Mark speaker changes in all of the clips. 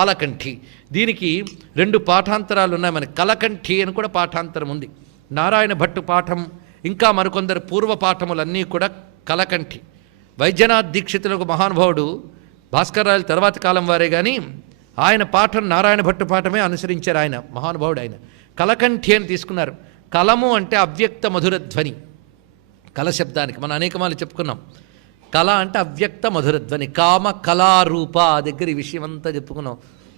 Speaker 1: కాలకంఠి. దీనికి రెండు పాఠాంతరాలు ఉన్నాయి. మనకి కలకంఠి అని కూడా పాఠాంతరం ఉంది. నారాయణ భట్టు పాఠం ఇంకా మరికొందరు పూర్వ పాఠములన్నీ కూడా కలకంఠి. వైద్యనాథ్ దీక్షితులు ఒక మహానుభావుడు భాస్కర్రాయలు తర్వాత కాలం వారే కానీ ఆయన పాఠం నారాయణ భట్టు పాఠమే అనుసరించారు ఆయన మహానుభావుడు ఆయన. కలకంఠి అని తీసుకున్నారు. కలము అంటే అవ్యక్త మధుర ధ్వని. కల శబ్దానికి మనం అనేకమాలు చెప్పుకున్నాం. కళ అంటే అవ్యక్త మధురధ్వని కామ కళారూప దగ్గర ఈ విషయం అంతా చెప్పుకున్నాం.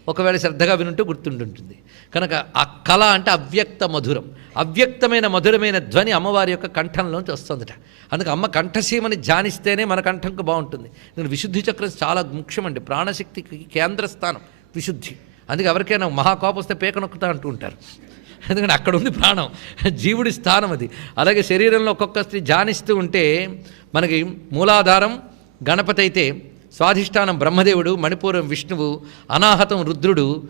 Speaker 1: ఒకవేళ శ్రద్ధగా వినుంటే గుర్తుండుంటుంది. కనుక ఆ కళ అంటే అవ్యక్త మధురం. అవ్యక్తమైన మధురమైన ధ్వని అమ్మవారి యొక్క కంఠంలోంచి వస్తుందట. అందుకు అమ్మ కంఠసీమని ధ్యానిస్తేనే మన కంఠంకు బాగుంటుంది. నేను విశుద్ధి చక్రం చాలా ముఖ్యమండి. ప్రాణశక్తికి కేంద్ర స్థానం విశుద్ధి. అందుకే ఎవరికైనా మహాకోపం వస్తే పేక నొక్కుతా అంటూ ఉంటారు. ఎందుకంటే అక్కడ ఉంది ప్రాణం. జీవుడి స్థానం అది. అలాగే శరీరంలో ఒక్కొక్క స్త్రీ జానిస్తూ ఉంటే మనకి మూలాధారం గణపతి అయితే స్వాధిష్టానం బ్రహ్మదేవుడు మణిపూరం విష్ణువు అనాహతం రుద్రుడు.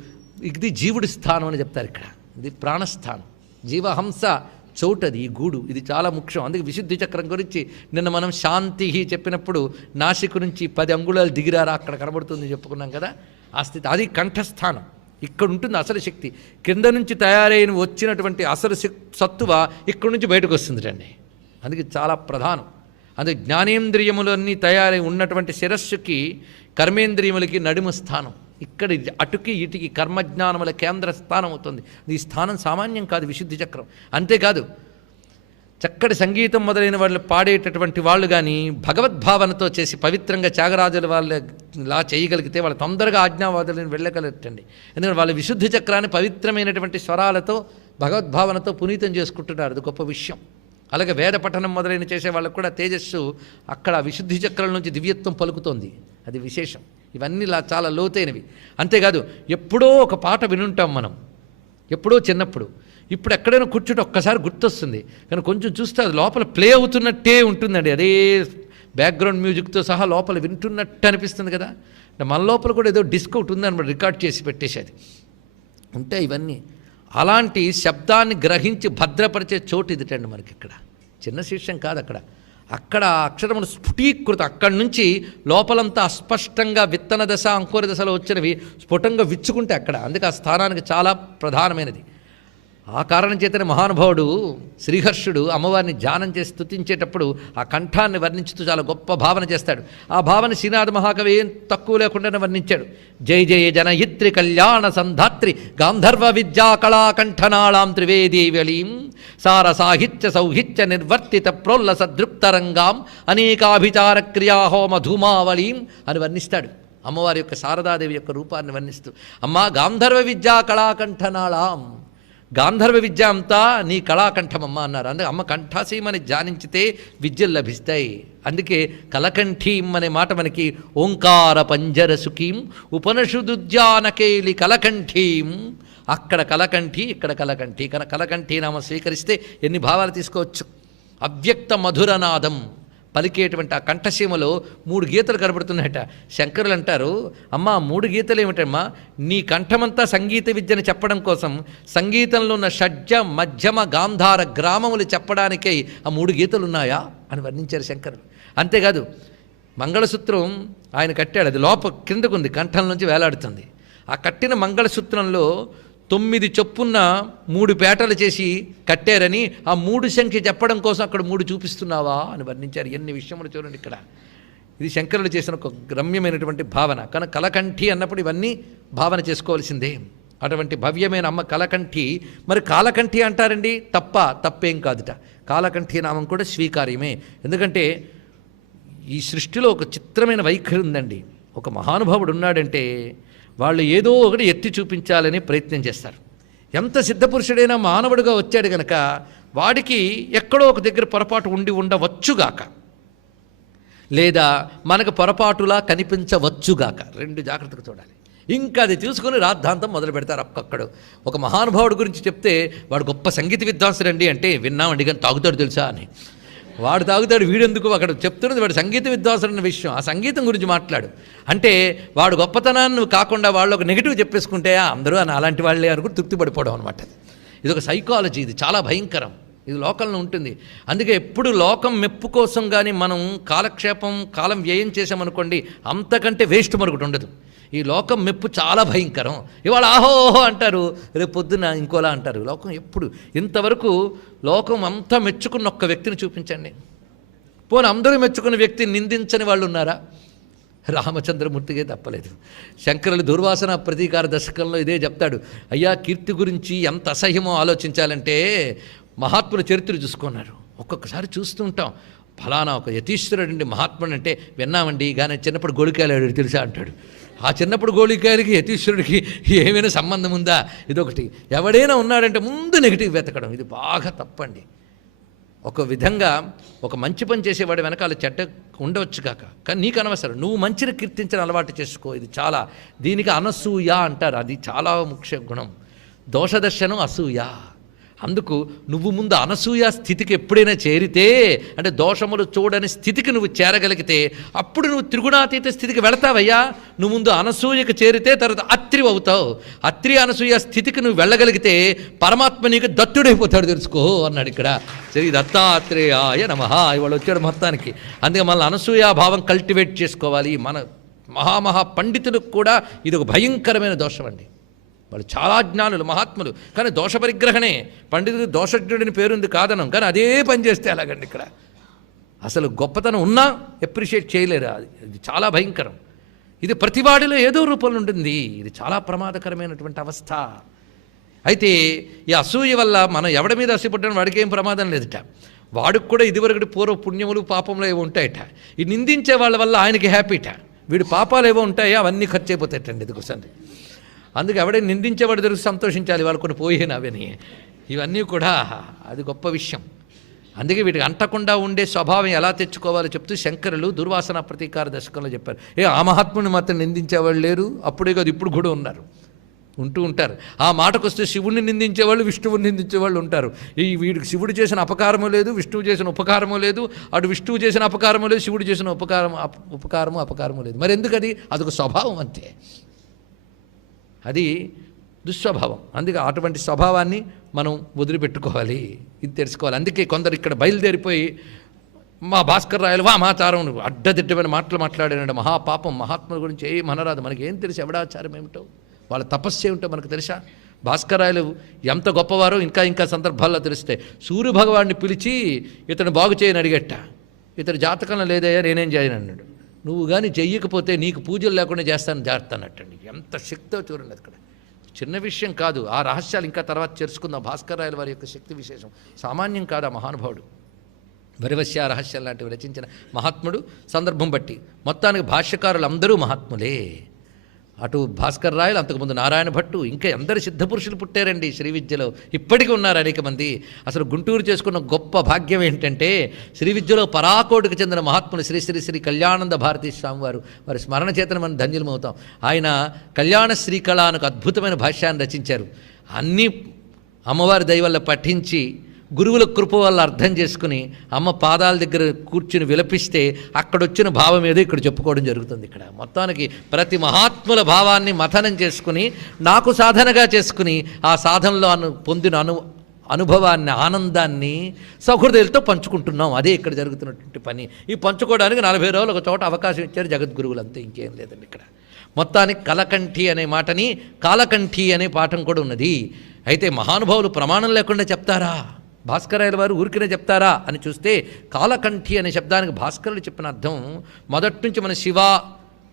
Speaker 1: ఇది జీవుడి స్థానం అని చెప్తారు ఇక్కడ. ఇది ప్రాణస్థానం. జీవహంస చోటది ఈ గూడు. ఇది చాలా ముఖ్యం. అందుకే విశుద్ధి చక్రం గురించి నిన్న మనం శాంతి చెప్పినప్పుడు నాసిక నుంచి పది అంగుళాలు దిగిరారా అక్కడ కనబడుతుంది చెప్పుకున్నాం కదా? ఆ స్థితి అది కంఠస్థానం. ఇక్కడ ఉంటుంది అసలు శక్తి. కింద నుంచి తయారైన వచ్చినటువంటి అసలు సత్తువ ఇక్కడ నుంచి బయటకు వస్తుంది రండి అందుకే చాలా ప్రధానం. అందుకే జ్ఞానేంద్రియములన్నీ తయారై ఉన్నటువంటి శిరస్సుకి కర్మేంద్రియములకి నడుమ స్థానం. ఇక్కడ అటుకి ఇటుకి కర్మజ్ఞానముల కేంద్ర స్థానం అవుతుంది. ఈ స్థానం సామాన్యం కాదు విశుద్ధి చక్రం. అంతేకాదు చక్కటి సంగీతం మొదలైన వాళ్ళు పాడేటటువంటి వాళ్ళు కానీ భగవద్భావనతో చేసి పవిత్రంగా త్యాగరాజుల వాళ్ళలా చేయగలిగితే వాళ్ళు తొందరగా ఆజ్ఞావాదులను వెళ్ళగలటండి ఎందుకంటే వాళ్ళ విశుద్ధి చక్రాన్ని పవిత్రమైనటువంటి స్వరాలతో భగవద్భావనతో పునీతం చేసుకుంటున్నారు. అది గొప్ప విషయం. అలాగే వేద పఠనం మొదలైన చేసే వాళ్ళకు కూడా తేజస్సు అక్కడ విశుద్ధి చక్రం నుంచి దివ్యత్వం పలుకుతోంది. అది విశేషం. ఇవన్నీ ఇలా చాలా లోతైనవి. అంతేకాదు ఎప్పుడో ఒక పాట వినుంటాం మనం. ఎప్పుడో చిన్నప్పుడు. ఇప్పుడు ఎక్కడైనా కూర్చుంటే ఒక్కసారి గుర్తొస్తుంది. కానీ కొంచెం చూస్తే అది లోపల ప్లే అవుతున్నట్టే ఉంటుందండి. అదే బ్యాక్గ్రౌండ్ మ్యూజిక్తో సహా లోపల వింటున్నట్టు అనిపిస్తుంది కదా. అంటే మన లోపల కూడా ఏదో డిస్క్ ఒకటి ఉందన్నమాట రికార్డ్ చేసి పెట్టేసేది. ఉంటే ఇవన్నీ. అలాంటి శబ్దాన్ని గ్రహించి భద్రపరిచే చోటు ఇదిటండి మనకి ఇక్కడ చిన్న శిష్యం కాదు అక్కడ. అక్కడ అక్షరములు స్ఫుటీకృత. అక్కడి నుంచి లోపలంతా అస్పష్టంగా విత్తన దశ అంకుర దశలో వచ్చినవి స్ఫుటంగా విచ్చుకుంటే అక్కడ. అందుకే ఆ స్థానానికి చాలా ప్రధానమైనది. ఆ కారణం చేతనే మహానుభావుడు శ్రీహర్షుడు అమ్మవారిని ధ్యానం చేసి స్తుతించేటప్పుడు ఆ కంఠాన్ని వర్ణించుతూ చాలా గొప్ప భావన చేస్తాడు. ఆ భావన శ్రీనాథ మహాకవి ఏం తక్కువ లేకుండానే వర్ణించాడు. జై జయ జనయిత్రి కళ్యాణ సంధాత్రి గాంధర్వ విద్యా కళాకంఠనాళాం త్రివేదీవళీం సార సాహిత్య సౌహిత్య నిర్వర్తిత ప్రోల్ల సదృప్తరంగాం అనేకాభిచార క్రియాహోమ ధూమావళీం అని వర్ణిస్తాడు. అమ్మవారి యొక్క శారదాదేవి యొక్క రూపాన్ని వర్ణిస్తూ అమ్మా గాంధర్వ విద్యా కళాకంఠనాళాం గాంధర్వ విద్య అంతా నీ కళాకంఠమమ్మ అన్నారు. అందుకే అమ్మ కంఠాసీమని ధ్యానించితే విద్యలు లభిస్తాయి. అందుకే కలకంఠీం అనే మాట మనకి ఓంకార పంజర సుఖీం ఉపనిషుదుద్యానకేలి కలకంఠీం. అక్కడ కలకంఠి ఇక్కడ కలకంఠి. కన కలకంఠి నామ స్వీకరిస్తే ఎన్ని భావాలు తీసుకోవచ్చు? అవ్యక్త మధురనాదం. పలికేటువంటి ఆ కంఠసీమలో మూడు గీతలు కనబడుతున్నాయట. శంకరులు అంటారు అమ్మ మూడు గీతలు ఏమిటమ్మా? నీ కంఠమంతా సంగీత విద్యను చెప్పడం కోసం సంగీతంలో ఉన్న షడ్జ మధ్యమ గాంధార గ్రామములు చెప్పడానికై ఆ మూడు గీతలు ఉన్నాయా అని వర్ణించారు శంకరులు. అంతేకాదు మంగళసూత్రం ఆయన కట్టాడు. అది లోప కిందకుంది కంఠం నుంచి వేలాడుతుంది. ఆ కట్టిన మంగళసూత్రంలో తొమ్మిది చొప్పున మూడు పేటలు చేసి కట్టారని ఆ మూడు సంఖ్య చెప్పడం కోసం అక్కడ మూడు చూపిస్తున్నావా అని వర్ణించారు. ఎన్ని విషయములు చూడండి ఇక్కడ. ఇది శంకరులు చేసిన ఒక రమ్యమైనటువంటి భావన. కనుక కలకంఠి అన్నప్పుడు ఇవన్నీ భావన చేసుకోవాల్సిందే. అటువంటి భవ్యమైన అమ్మ కలకంఠి. మరి కాలకంఠి అంటారండి? తప్ప తప్పేం కాదుట. కాలకంఠి నామం కూడా స్వీకార్యమే. ఎందుకంటే ఈ సృష్టిలో ఒక చిత్రమైన వైఖరి ఉందండి. ఒక మహానుభావుడు ఉన్నాడంటే వాళ్ళు ఏదో ఒకటి ఎత్తి చూపించాలని ప్రయత్నం చేస్తారు. ఎంత సిద్ధపురుషుడైనా మానవుడిగా వచ్చాడు గనక వాడికి ఎక్కడో ఒక దగ్గర పొరపాటు ఉండి ఉండవచ్చుగాక లేదా మనకు పొరపాటులా కనిపించవచ్చుగాక రెండు జాగ్రత్తగా చూడాలి. ఇంకా అది చూసుకొని రాద్ధాంతం మొదలు పెడతారు ఒక్కొక్కడు. ఒక మహానుభావుడు గురించి చెప్తే వాడు గొప్ప సంగీత విద్వాంసుడండి అంటే విన్నామండి కానీ తాగుతాడు తెలుసా అని. వాడు తాగుతాడు వీడెందుకు అక్కడ చెప్తున్నది వాడు సంగీత విద్వాసుడు అన్న విషయం. ఆ సంగీతం గురించి మాట్లాడు. అంటే వాడు గొప్పతనాన్ని కాకుండా వాళ్ళు ఒక నెగిటివ్ చెప్పేసుకుంటే "ఆ, అందరూ అని అలాంటి వాళ్ళే అనుకుని తృప్తి పడిపోవడం అనమాట ఇది ఒక సైకాలజీ ఇది. చాలా భయంకరం. ఇది లోకంలో ఉంటుంది. అందుకే ఎప్పుడు లోకం మెప్పు కోసం కానీ మనం కాలక్షేపం కాలం వ్యయం చేసామనుకోండి అంతకంటే వేస్ట్ మరొకటి ఉండదు. ఈ లోకం మెప్పు చాలా భయంకరం. ఇవాళ ఆహోహో అంటారు. రేపు పొద్దున ఇంకోలా అంటారు. లోకం ఎప్పుడు? ఇంతవరకు లోకం అంతా మెచ్చుకున్న ఒక్క వ్యక్తిని చూపించండి. పోనీ అందరూ మెచ్చుకున్న వ్యక్తిని నిందించని వాళ్ళు ఉన్నారా? రామచంద్రమూర్తికే తప్పలేదు. శంకరులు దుర్వాసన ప్రతీకార దశకంలో ఇదే చెప్తాడు. అయ్యా కీర్తి గురించి ఎంత అసహ్యమో ఆలోచించాలంటే మహాత్ముల చరిత్ర చూసుకున్నారు. ఒక్కొక్కసారి చూస్తూ ఉంటాం ఫలానా ఒక యతీశ్వరుడండి మహాత్ముడు అంటే విన్నామండి. కానీ చిన్నప్పుడు గోళికాయలు తెలుసా అంటాడు. ఆ చిన్నప్పుడు గోళికాయలకి యతీశ్వరుడికి ఏమైనా సంబంధం ఉందా? ఇదొకటి. ఎవడైనా ఉన్నాడంటే ముందు నెగిటివ్ వెతకడం. ఇది బాగా తప్పండి. ఒక విధంగా ఒక మంచి పని చేసేవాడు వెనకాల చెడ్డ ఉండవచ్చు కాక. కానీ నీకు అనవసరం. నువ్వు మంచిని కీర్తించిన అలవాటు చేసుకో. ఇది చాలా దీనికి అనసూయ అంటారు. అది చాలా ముఖ్య గుణం. దోషదర్శనం అసూయ. అందుకు నువ్వు ముందు అనసూయ స్థితికి ఎప్పుడైనా చేరితే అంటే దోషములు చూడని స్థితికి నువ్వు చేరగలిగితే అప్పుడు నువ్వు త్రిగుణాతీత స్థితికి వెళతావయ్యా. నువ్వు ముందు అనసూయకు చేరితే తర్వాత అత్రి అవుతావు. అత్రి అనసూయ స్థితికి నువ్వు వెళ్ళగలిగితే పరమాత్మ నీకు దత్తుడైపోతాడు తెలుసుకో అన్నాడు ఇక్కడ. శ్రీ దత్తాత్రేయాయ నమ. ఇవాళ వచ్చాడు మొత్తానికి. అందుకే మన అనసూయ భావం కల్టివేట్ చేసుకోవాలి. మన మహామహా పండితులకు కూడా ఇది ఒక భయంకరమైన దోషం అండి వాళ్ళు చాలా జ్ఞానులు మహాత్ములు. కానీ దోష పరిగ్రహణే. పండితుడు దోషజ్ఞుడిని పేరుంది కాదనం. కానీ అదే పని చేస్తే అలాగండి ఇక్కడ? అసలు గొప్పతనం ఉన్నా ఎప్రిషియేట్ చేయలేరు. అది చాలా భయంకరం. ఇది ప్రతివాడిలో ఏదో రూపంలో ఉంటుంది. ఇది చాలా ప్రమాదకరమైనటువంటి అవస్థ. అయితే ఈ అసూయ వల్ల మనం ఎవడి మీద అసూయపడ్డాను వాడికి ఏం ప్రమాదం లేదుట. వాడికి కూడా ఇదివరకటి పూర్వ పుణ్యములు పాపములు ఏవో ఉంటాయట. ఈ నిందించే వాళ్ళ వల్ల ఆయనకి హ్యాపీట వీడి పాపాలు ఏవో ఉంటాయో? అవన్నీ ఖర్చు అయిపోతాయటండి ఇది అందుకే ఎవడే నిందించేవాడు తెలుసు సంతోషించాలి వాళ్ళు కొన్ని పోయినవని ఇవన్నీ కూడా అది గొప్ప విషయం. అందుకే వీటికి అంటకుండా ఉండే స్వభావం ఎలా తెచ్చుకోవాలో చెప్తూ శంకరులు దుర్వాసన ప్రతీకార దశకంలో చెప్పారు. ఏ ఆ మహాత్ముని మాత్రం నిందించేవాళ్ళు లేరు అప్పుడే కాదు ఇప్పుడు కూడా ఉన్నారు. ఉంటూ ఉంటారు. ఆ మాటకు వస్తే శివుణ్ణి నిందించేవాళ్ళు విష్ణువుని నిందించేవాళ్ళు ఉంటారు. ఈ వీడికి శివుడు చేసిన అపకారము లేదు విష్ణువు చేసిన ఉపకారము లేదు అటు విష్ణువు చేసిన అపకారము లేదు శివుడు చేసిన ఉపకారం ఉపకారము అపకారము లేదు. మరి ఎందుకది? అది అదొక స్వభావం అంతే. అది దుస్వభావం. అందుకే అటువంటి స్వభావాన్ని మనం వదిలిపెట్టుకోవాలి. ఇది తెలుసుకోవాలి. అందుకే కొందరు ఇక్కడ బయలుదేరిపోయి మా భాస్కర్ రాయలు వామాచారం అడ్డదిడ్డమైన మాటలు మాట్లాడాడు మహాపాపం. మహాత్ముల గురించి ఏ మనరాదు మనకి ఏం తెలుసు? ఎవడాచారం ఏమిటో? వాళ్ళ తపస్సు ఏమిటో మనకు తెలుసా? భాస్కరాయలు ఎంత గొప్పవారో ఇంకా ఇంకా సందర్భాల్లో తెలిస్తే సూర్య భగవాన్ని పిలిచి ఇతను బాగు చేయని అడిగట్ట. ఇతడు జాతకంలో లేదయ్యా నేనేం చేయను అన్నాడు నువ్వు కానీ చెయ్యకపోతే నీకు పూజలు లేకుండా చేస్తాను జాగ్రత్త అన్నట్టండి. ఎంత శక్తో చూడండి అక్కడ. చిన్న విషయం కాదు ఆ రహస్యాలు ఇంకా తర్వాత చేర్చుకుందాం భాస్కర్ రాయల వారి యొక్క శక్తి విశేషం. సామాన్యం కాదు ఆ మహానుభావుడు. భరివశ్య రహస్యాలు లాంటివి రచించిన మహాత్ముడు సందర్భం బట్టి. మొత్తానికి భాష్యకారులు అందరూ మహాత్ములే. అటు భాస్కర్ రాయలు అంతకుముందు నారాయణ భట్టు ఇంకా అందరు సిద్ధపురుషులు పుట్టారండి శ్రీ విద్యలో ఇప్పటికీ ఉన్నారు అనేక మంది. అసలు గుంటూరు చేసుకున్న గొప్ప భాగ్యం ఏంటంటే శ్రీ విద్యలో పరాకోటికి చెందిన మహాత్ములు శ్రీ శ్రీ శ్రీ కళ్యాణంద భారతీ స్వామి వారు వారి స్మరణ చేతన మనం ధన్యులమవుతాం. ఆయన కళ్యాణ శ్రీకళ అద్భుతమైన భాష్యాన్ని రచించారు. అన్నీ అమ్మవారి దయ వల్ల పఠించి గురువుల కృప వల్ల అర్థం చేసుకుని అమ్మ పాదాల దగ్గర కూర్చుని విలపిస్తే అక్కడొచ్చిన భావం ఏదో ఇక్కడ చెప్పుకోవడం జరుగుతుంది ఇక్కడ. మొత్తానికి ప్రతి మహాత్ముల భావాన్ని మథనం చేసుకుని నాకు సాధనగా చేసుకుని ఆ సాధనలో అను పొందిన అను అనుభవాన్ని ఆనందాన్ని సౌహృదయులతో పంచుకుంటున్నాం. అదే ఇక్కడ జరుగుతున్నటువంటి పని. ఈ పంచుకోవడానికి నలభై రోజులు ఒక చోట అవకాశం ఇచ్చారు జగద్గురువులు అంతే ఇంకేం లేదండి ఇక్కడ. మొత్తానికి కలకంఠి అనే మాటని కాలకంఠి అనే పాఠం కూడా ఉన్నది. అయితే మహానుభావులు ప్రమాణం లేకుండా చెప్తారా? భాస్కరాయల వారు ఊరికనే చెప్తారా అని చూస్తే కాలకంఠి అనే శబ్దానికి భాస్కరులు చెప్పిన అర్థం మొదటి నుంచి మన శివ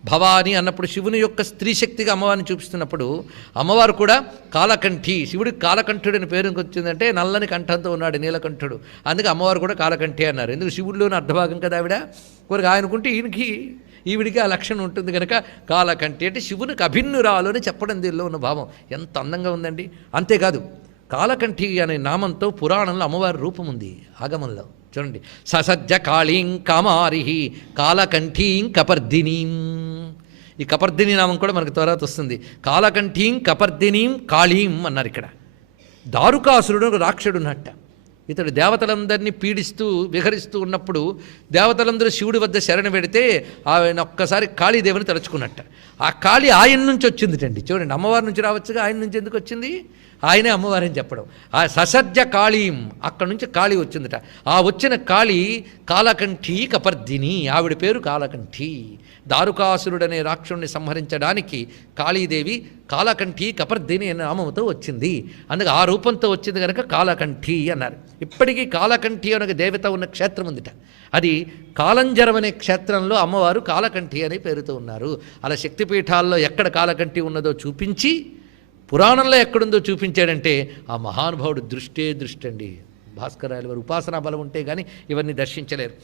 Speaker 1: భవాని అన్నప్పుడు శివుని యొక్క స్త్రీ శక్తిగా అమ్మవారిని చూపిస్తున్నప్పుడు అమ్మవారు కూడా కాలకంఠి. శివుడికి కాలకంఠుడు అని పేరు వచ్చిందంటే నల్లని కంఠంతో ఉన్నాడు నీలకంఠుడు. అందుకే అమ్మవారు కూడా కాలకంఠి అన్నారు. ఎందుకు? శివుడిలోని అర్ధభాగం కదా ఆవిడ? కొరకు ఆయనకుంటే ఈయనకి ఈవిడికి ఆ లక్షణం ఉంటుంది కనుక కాలకంఠి అంటే శివునికి అభిన్నురాలు అని చెప్పడం దీనిలో ఉన్న భావం. ఎంత అందంగా ఉందండి. అంతేకాదు కాలకంఠి అనే నామంతో పురాణంలో అమ్మవారి రూపం ఉంది ఆగమంలో. చూడండి. ససజ్జ కాళీం కామారిహి కాలకంఠీం కపర్దినీం ఈ కపర్దిని నామం కూడా మనకు తర్వాత వస్తుంది. కాలకంఠీం కపర్దినీం కాళీం అన్నారు ఇక్కడ. దారుకాసురుడు ఒక రాక్షసుడు ఉన్నట్ట. ఇతడు దేవతలందరినీ పీడిస్తూ విహరిస్తూ ఉన్నప్పుడు దేవతలందరూ శివుడి వద్ద శరణ పెడితే ఆయన ఒక్కసారి కాళీదేవిని తలుచుకున్నట్ట. ఆ కాళీ ఆయన నుంచి వచ్చిందిటండి. చూడండి అమ్మవారి నుంచి రావచ్చుగా ఆయన నుంచి ఎందుకు వచ్చింది? ఆయనే అమ్మవారని చెప్పడం. ఆ ససర్జ కాళీం అక్కడ నుంచి కాళీ వచ్చిందట. ఆ వచ్చిన కాళీ కాలకంఠి కపర్దిని ఆవిడ పేరు కాలకంఠి. దారుకాసురుడనే రాక్షుణ్ణి సంహరించడానికి కాళీదేవి కాలకంఠి కపర్దిని అనే నామంతో వచ్చింది. అందుకే ఆ రూపంతో వచ్చింది కనుక కాలకంఠి అన్నారు. ఇప్పటికీ కాలకంఠి అనే దేవత ఉన్న క్షేత్రం ఉందిట. అది కాలంజరం అనే క్షేత్రంలో అమ్మవారు కాలకంఠి అనే పేరుతో ఉన్నారు. అలా శక్తిపీఠాల్లో ఎక్కడ కాలకంఠి ఉన్నదో చూపించి పురాణంలో ఎక్కడుందో చూపించాడంటే ఆ మహానుభావుడు దృష్టే దృష్టి అండి భాస్కరాయల వారు ఉపాసనా బలం ఉంటే కానీ ఇవన్నీ దర్శించలేరు.